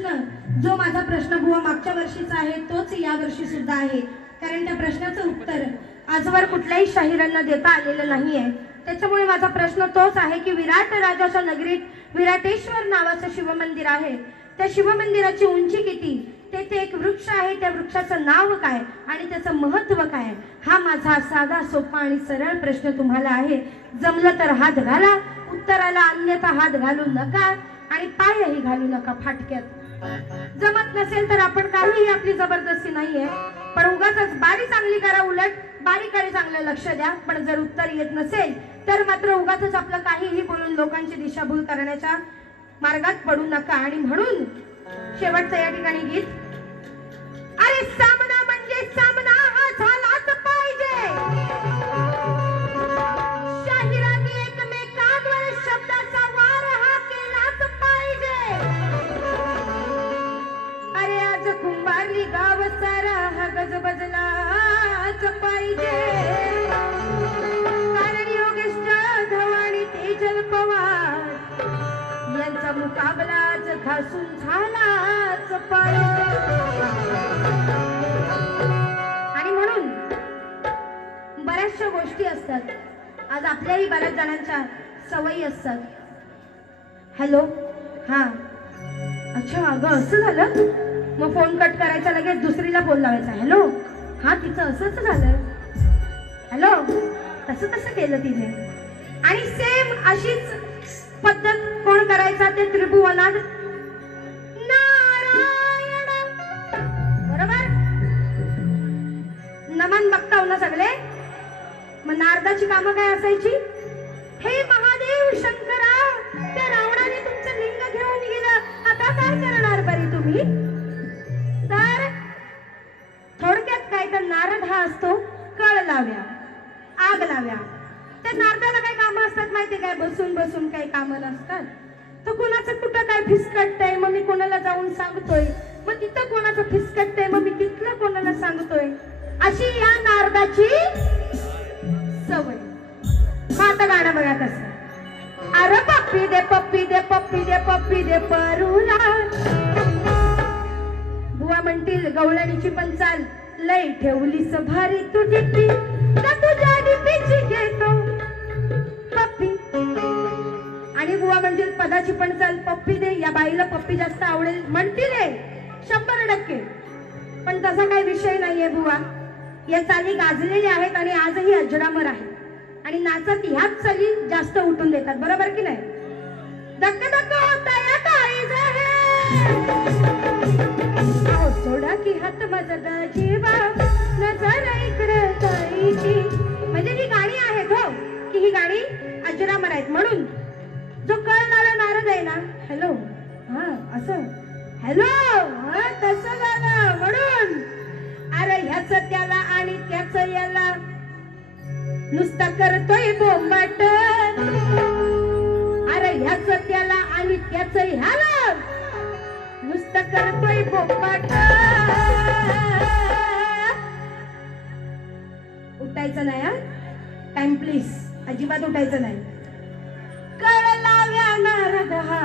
प्रश्न, जो माझा प्रश्न बुवा मागच्या वर्षीचा आहे तोच या वर्षी सुद्धा आहे. कारण त्या प्रश्नाचं उत्तर आजवर कुठल्याही शाहिरांना देता आलेलं नाहीये. त्याच्यामुळे माझा प्रश्न तोच आहे की विराट राजाच्या नगरीत विराटेश्वर नावाचं शिवमंदिर आहे. त्या शिवमंदिराची उंची किती, तेथे एक वृक्ष आहे, त्या वृक्षाचं नाव काय आणि त्याचं महत्त्व काय, हा माझा साधा सोपा आणि सरळ प्रश्न तुम्हाला आहे. जमलं तर हात घाला उत्तराला, अन्यथा हात घालू नका आणि पायही घालू नका फाटक्यात. जमत नसेल तर आपण काहीही, आपली जबरदस्ती नाहीये, पण उगाच बारी चांगली करा, उलट बारीकडे चांगलं लक्ष द्या. पण जर उत्तर येत नसेल तर मात्र उगाच आपलं काहीही बोलून लोकांची दिशाभूल करण्याच्या मार्गात पडू नका. आणि म्हणून शेवटचं या ठिकाणी गीत, अरे सामना म्हणजे सामना हा झालाच पाहिजे, शाहिरांनी एकमेकांवर शब्दाचा वार हा केलाच पाहिजे. अरे आज कुंभारली गाव सारा हा गजबजलाच पाहिजे. कारण योगेश जाधव आणि तेजल पवार यांचा मुकाबलाच घासून झालाच पाहिजे. आणि म्हणून बऱ्याचशा गोष्टी असतात, आज आपल्याही बऱ्याच जणांच्या सवयी असतात. हॅलो, हा, अच्छा, अगं असं झालं, मग फोन कट करायचा, लगेच दुसरीला फोन लावायचा. हॅलो, हा, तिचं असंच झालं, हॅलो, तसं केलं तिने. आणि सेम अशीच पद्धत कोण करायचा, ते त्रिभुवनात नारायण, बरोबर. नमन बघताव ना सगळे. मग नारदाची कामं काय असायची, हे महादेव शंकरा, त्या रावणाने तुमचं लिंग घेऊन गेलं, आता काय करणार बरी तुम्ही. तर थोडक्यात काय, तर नारद हा असतो कळ लाव्या, आग लाव्या. त्या नारदाला काय कामं असतात माहिती काय, बसून बसून काही कामं नसतात. तो कोणाचं कुठं काय फिसकटतंय, मग मी कोणाला जाऊन सांगतोय, मग तिथं कोणाचं फिसकटतंय, मग मी तिथलं कोणाला सांगतोय, अशी या नारदाची सवय. मग आता गाणं बघा कसं, अरे पप्पी दे पप्पी दे पप्पी दे पप्पी दे परूला. बुवा म्हणतील गवळणीची पण चाल लय ठेवलीस भारी तू डिप्पी, का तुझ्या डिप्पीची घेतो पप्पी. आणि बुवा म्हणतील पदाची पण चाल पप्पी दे, या बाईला पप्पी जास्त आवडेल म्हणतील 100%. पण तसा काही विषय नाहीये बुवा, या चाली गाजलेल्या आहेत आणि आजही अजरामर आहेत. आणि नाचत ह्याच चाली जास्त उठून देतात, बरोबर की नाही. धक्क धक्क होता या ताईज सोडा की हात माझा जीवा, नजर इकडे ताईची. म्हणजे ही गाणी आहेत हो, की ही गाणी अजरामर आहेत. म्हणून जो कळणारा नारद आहे ना, हॅलो, हा असं, हॅलो, हा तसं झालं. म्हणून अरे ह्याच त्याला आणि त्याच याला नुसता करतोय बोंबाट. अरे ह्याच त्याला आणि त्याच ह्याला नुसता करतोय बोंबाट. उठायचं नाही हा, टाइम प्लीज, अजिबात उठायचं नाही. कळ लाव्या नारद हा,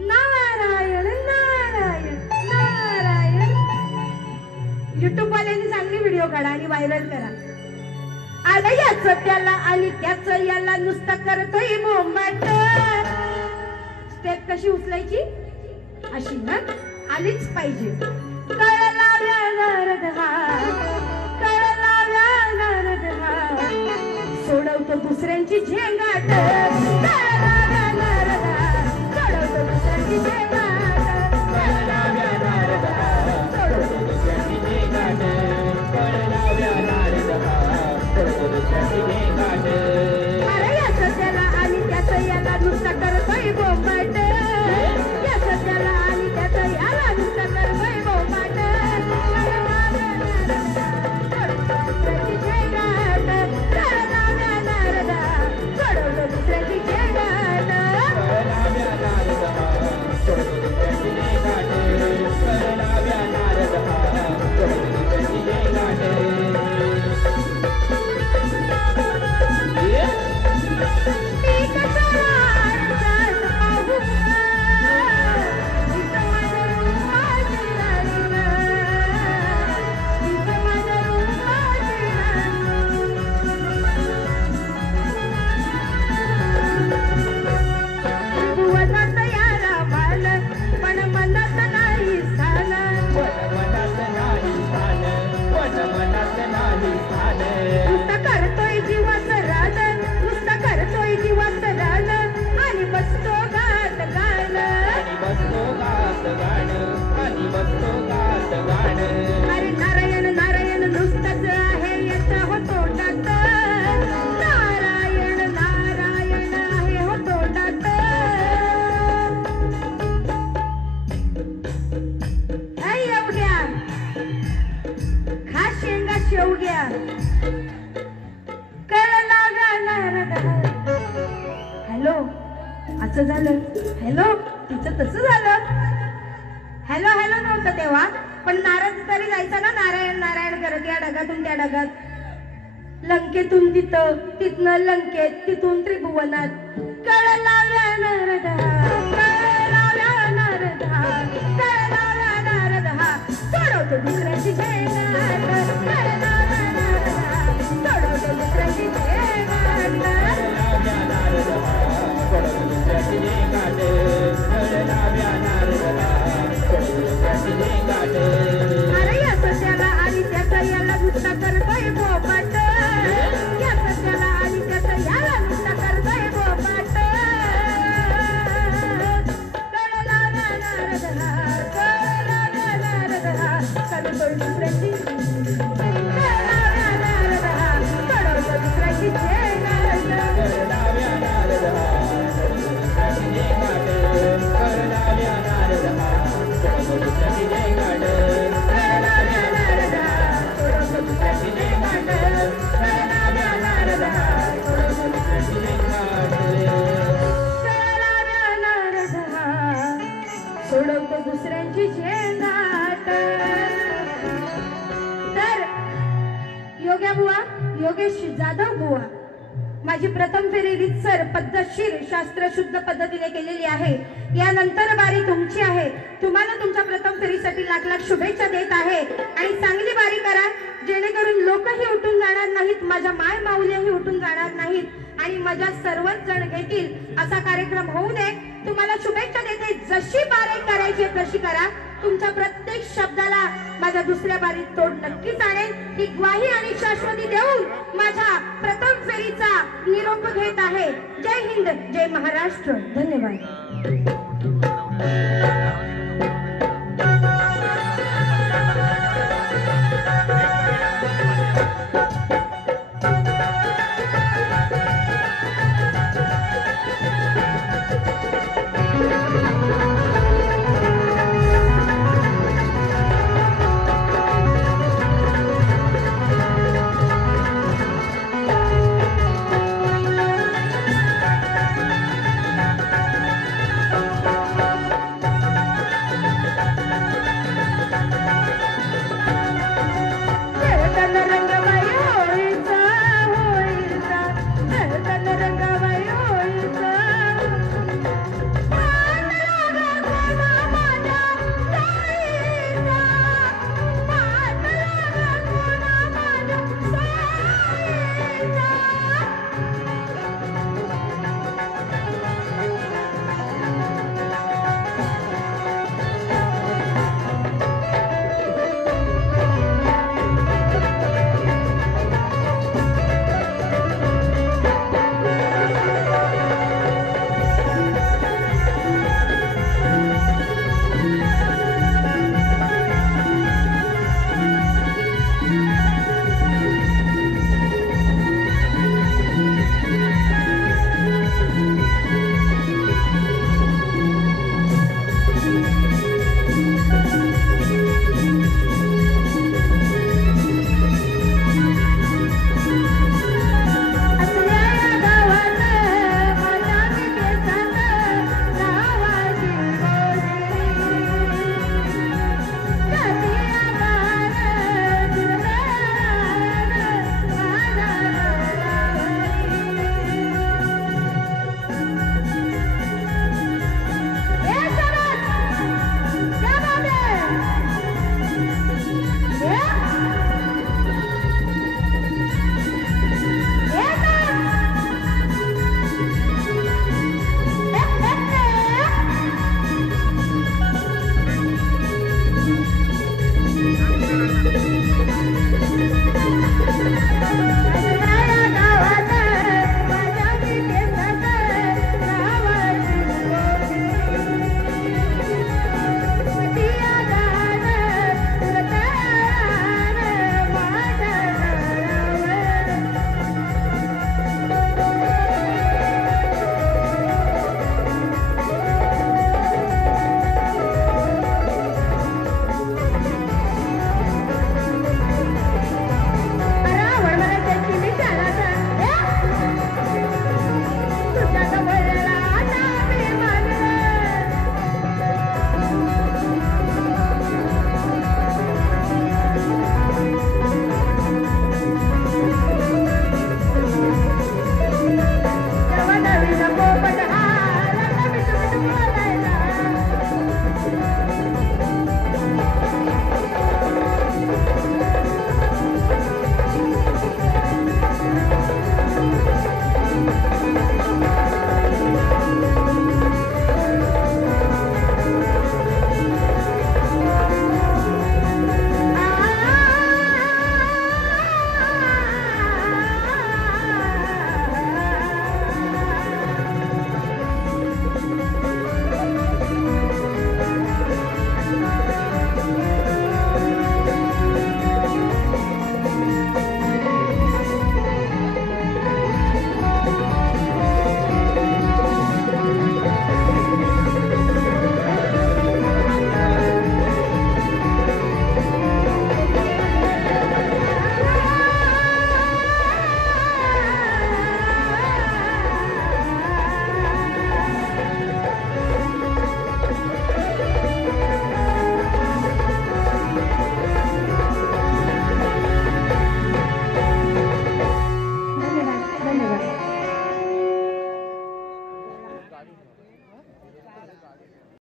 नारायण नारायण नारायण. युट्यूब वाल्यांनी चांगली व्हिडिओ काढा आणि व्हायरल करा. अरे याच त्याला आणि त्याच याला नुसता करतोय बोंबाट. स्टेप कशी उचलायची, अशी ना, आलीच पाहिजे. कळ लाव्या नारद हा, कळ लाव्या नारद हा, सोडवतो दुसऱ्यांची झेंगाट. कळ लाव्या नारद हा, सोडवतो दुसऱ्यांची झेंगाट. कळ लाव्या नारद हा, सोडवतो दुसऱ्यांची झेंगाट. कळ लाव्या नारद हा, सोडवतो दुसऱ्यांची झेंगाट. अरे याच त्याला आणि त्याच याला नुसता करतोय बोंबाट. याच त्याला आणि त्याच याला नुसता करतोय बोंबाट. कळला गाणार हॅलो असं झालं हॅलो तिचं तसं झालं हॅलो हॅलो नव्हतं तेव्हा पण नारद तरी जायचा ना नारायण नारायण करत या ढगातून त्या ढगात लंकेतून तिथं तिथनं लंकेत तिथून त्रिभुवनात कळला नारदा कळला नारदा कळला नारदा सोडवतो दुसऱ्याची झेंगाट कळला नारदा सोडवतो दुसऱ्याची झेंगाट अरे या सध्याला आणि त्याचा याला नुसता करतोय बोपाट या सध्याला आणि त्याचा याला नुसता करतोय बोपाट कळला नारदा कळला नारदा करतोय दुसऱ्याची कळला नारदा सोडवतो दुसऱ्याची सोडवतो दुसऱ्यांची झेंगाट तर योग्या बुवा योगेश जाधव बुवा माझी प्रथम फेरी रितसर पद्धतशीर शास्त्रशुद्ध पद्धतीने केलेली आहे यानंतर बारी तुमची आहे तुम्हाला तुमच्या प्रथम फेरीसाठी लाख लाख शुभेच्छा देत आहे आणि चांगली बारी करा जेणेकरून लोकही उठून जाणार नाहीत माझ्या माय माऊल्याही उठून जाणार नाहीत आणि मजा सर्वच जण घेतील असा कार्यक्रम होऊ नये तुम्हाला शुभेच्छा देते जशी बारी करायची तशी करा तुमच्या प्रत्येक शब्दाला माझ्या दुसऱ्या बारीत तोड नक्कीच आणेल ही ग्वाही आणि शाश्वती देऊन माझ्या प्रथम फेरीचा निरोप घेत आहे जय हिंद जय महाराष्ट्र धन्यवाद